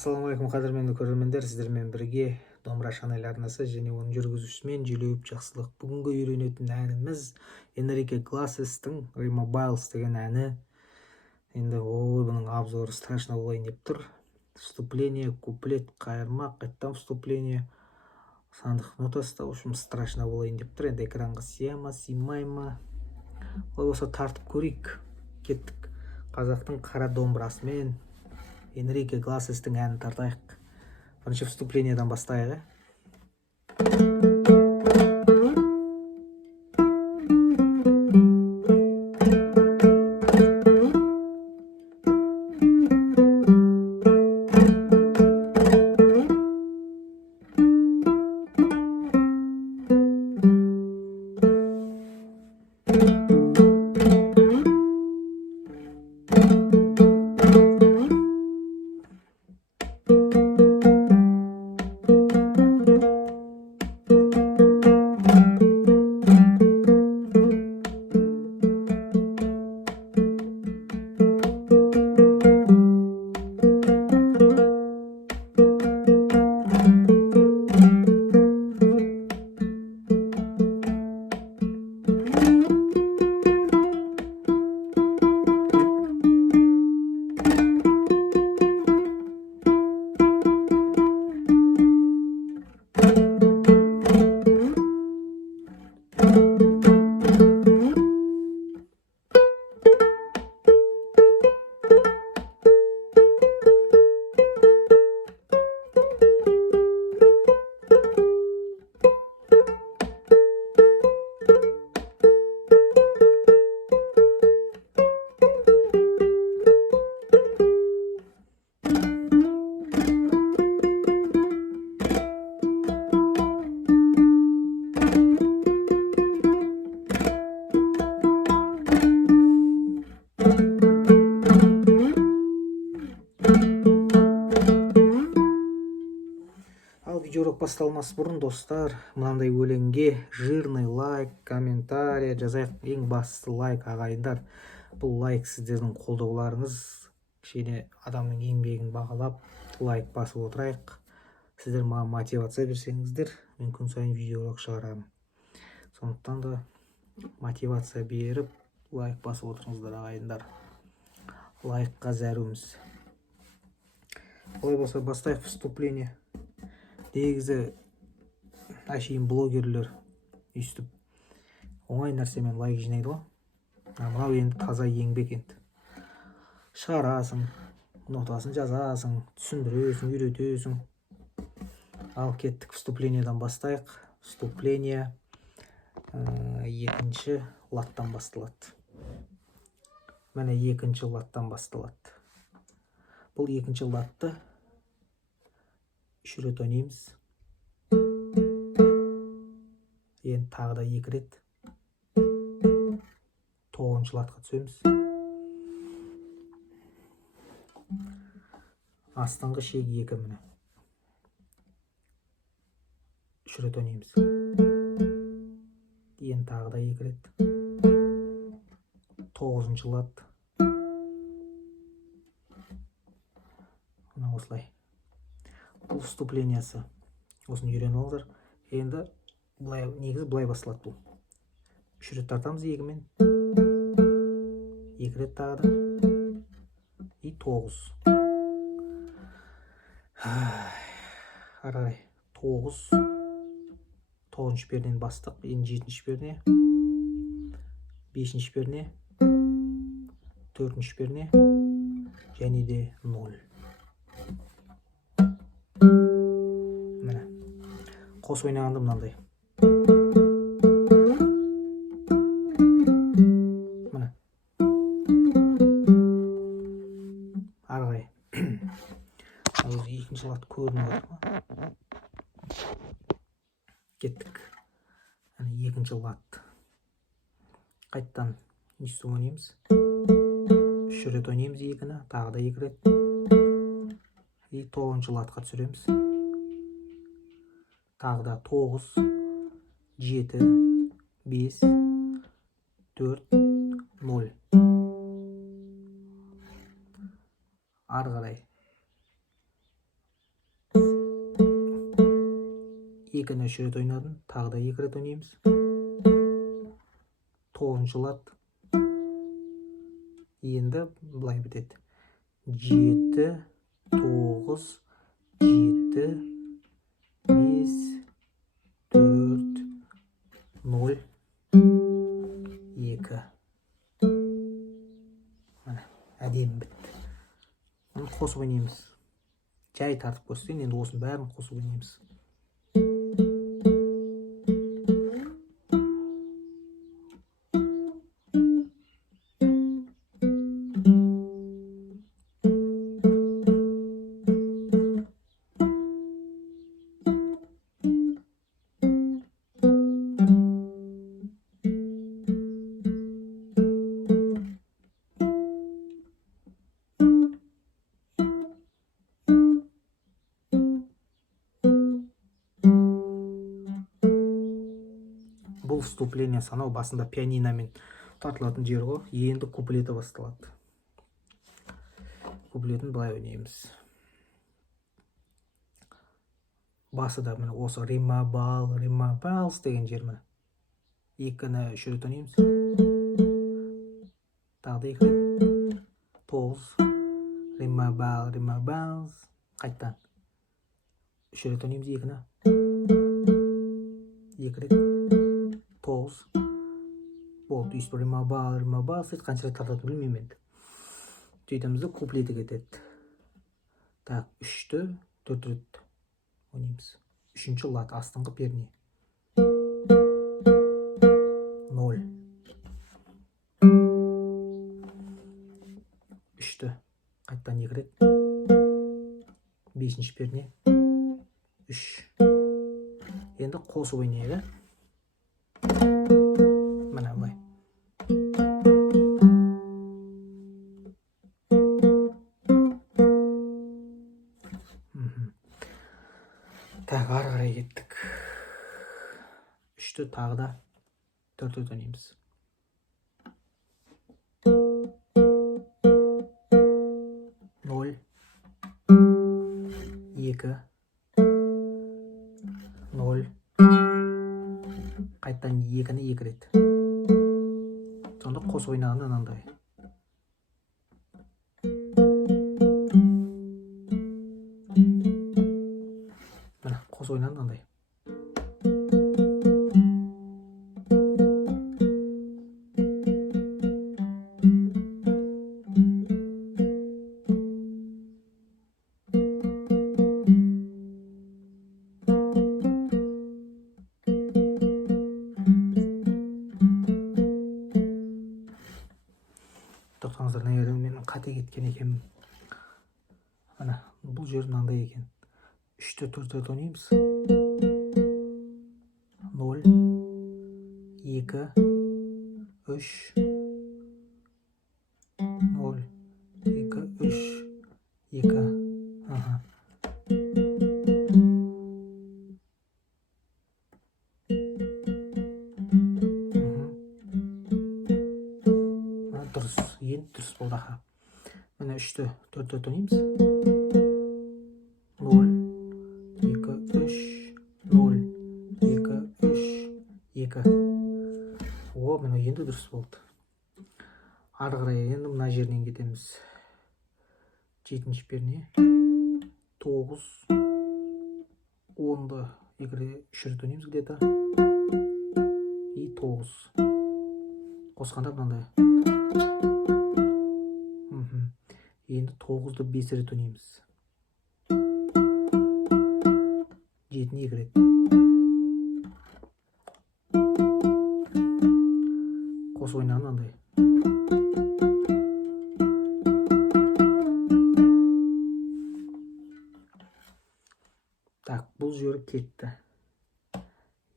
Ассалаумағалейкум қадірменді көрермендер, сіздермен бірге Домбыра Шанель арнасы және оның жүргізушісімен Желеуіп Жақсылық. Бүгінгі үйренетін әніміз Энрике Иглесиастың Ремобайлс деген әні. Енді бұның обзоры страшно болайын деп тұр. Вступление, куплет, қайырма, қайттан вступление, сандық нотасы да, в общем, страшно болайын деп тұр. Енді экранға сияма, симай ма? Олай болса тартып көрейік. Кеттік. Қазақтың қара домбырасымен Энрике Иглесиастың әнін тартайық. Бірінші вступлениедан бастайық. Видеоролик басталмас бұрын, достар, мынандай өлеңге жирный лайк, комментарий жазайық. Ең басты лайк, ағайындар. Бұл лайк сіздердің қолдауларыңыз. Кішкене адамның еңбегін бағалап, лайк басып отырайық. Сіздер маған мотивация берсеңіздер, мен күн сайын видеоролик шығарамын. Сондықтан да мотивация беріп, лайк басып отырыңыздар, ағайындар. Лайкқа зәруміз. Олай болса бастайық вступление. Негізі әшейін блогерлер өйстіп оңай нәрсемен лайк жинайды ғой. Мынау енді таза еңбек енді. Шығарасың, нотасын жазасың, түсіндіресің, үйретесің. Ал кеттік вступлениедан бастайық. Вступление екінші латтан басталады. Міне екінші латтан басталады. Бұл екінші латты үш рет ойнаймыз. Енді тағы да екі рет. 9-шы латқа түсеміз. Астыңғы шек 2 міне. Үш рет ойнаймыз. Енді тағы да екі рет. 9-шы лат. Мына осылай. Бұл вступлениясы. Осыны үйреніп алыңыздар. Енді негізі былай басталады бұл. Үш рет тартамыз егімен. Екі рет тағы да. И 9. Арай 9. 9-шы пернені бастық. Енді 7-шы перне. 5-шы перне. 4-шы перне. Және де 0. Қос ойнағанда мынандай. Міне. Арғай. Өзі екінші лат көрініп отыр. Кеттік. Екінші лат. Қайттан үстіп ойнаймыз. Үш рет ойнаймыз екіні. Тағы да екі рет. И 9-шы латқа түсіреміз. Тағы да 9, 7, 5, 4, 0. Ары қарай екіні 3 рет ойнадым, тағы да 2 рет ойнаймыз. 9-шы лад. Енді былай бітеді. 7, 9, 7, 5, 4, 0, 2. Әдемі бітті. Оны қосып ойнаймыз. Жай тартып көрсетейін, енді осының бәрін қосып ойнаймыз. Бұл вступление санау басында пианиномен тартылатын жер ғой. Енді куплеті басталады. Куплетін былай ойнаймыз. Басы да міне осы римабал, римабалс деген жер міне. 2-ні 3 рет ойнаймыз. Тағы да 2 рет. 9, римабал, римабалс. Қайттан 3 рет ойнаймыз 2-ні. 2 рет. 9. Болды, үйсіп римабал, римабал. Сөйт қанша рет тартатын білмеймін енді. Сөйтімізді куплеті кетеді. Так, 3-ті 4 рет ойнаймыз. 3-ші лад, астыңғы перне. 0. 3-ті қайттан 2 рет. 5-ші перне. 3. Енді қосып ойнайды. Мына былай. Так, ары қарай кеттік. 3-ті тағы да 4 рет ойнаймыз. 0, 2, 0. Қайттан 2-ні 2 рет. Сонда қос ойнағанда мынандай. Мына қос ойнағанда мынандай. Тоқтаңыздар, наверное, мен қате кеткен екенмін. Мына бұл жер мынандай екен. 3-ті 4 рет ойнаймыз. 0, 2, 3, 0, 2, 3, 2. Дұрыс, енді дұрыс болды. Міне 3-ті 4 рет ойнаймыз. 0, 2, 3, 0, 2, 3, 2. О, міне енді дұрыс болды. Ары қарай енді мына жерінен кетеміз. 7-ші перне. 9, 10-ды 3 рет ойнаймыз где-то. И 9. Қосқанда мынандай. Енді 9-ды 5 рет ойнаймыз. 7-ні 2 рет. Қос ойнаған мынандай. Так, бұл жері кетті.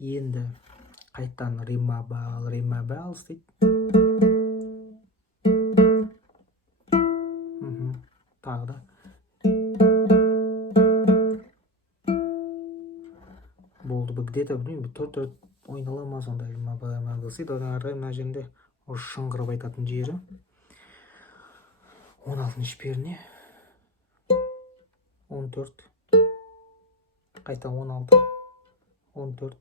Енді қайттан римабал, римабалс дейді. Тағы да. Болды, бұл где-то білмеймін, 4 рет ойнала ма сондай римабалс дейді. Одан ары мына жерінде шыңғырып айтатын жері. 16-ші перне. 14. Қайта 16. 14.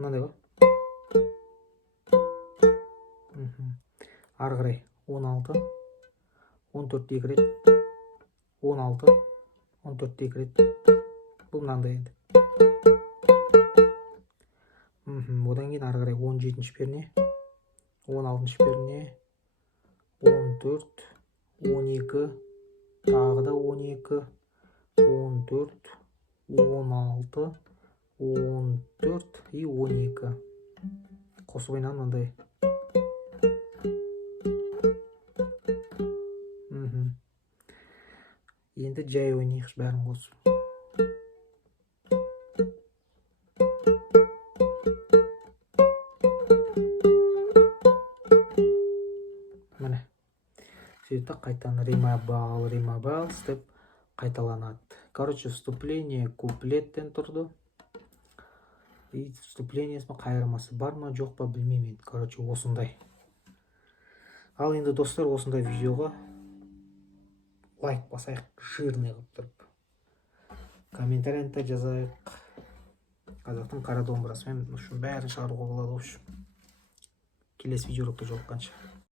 Мынандай ғой. Ары қарай 16. 14 2 рет. 16. 14 2 рет. Бұл мынандай енді. Одан кейін ары қарай 17-ші перне. 16-ші перне. 14. 12. Тағы да 12. 14. 16. 14 и 12. Қосып ойнаған мынандай. Енді жай ойнайықшы бәрін қосып. Міне. Сөйтіп қайтадан римабал деп қайталанады. Короче, вступление куплеттен тұрды. И вступлениесінің қайырмасы бар ма, жоқ па білмеймін. Короче, осындай. Ал енді достар, осындай видеоға лайк басайық, жирный қылып тұрып. Комментарийда жазайық. Қазақтың қара домбырасымен бәрін шығаруға болады. Келесі видеорокта жолыққанша.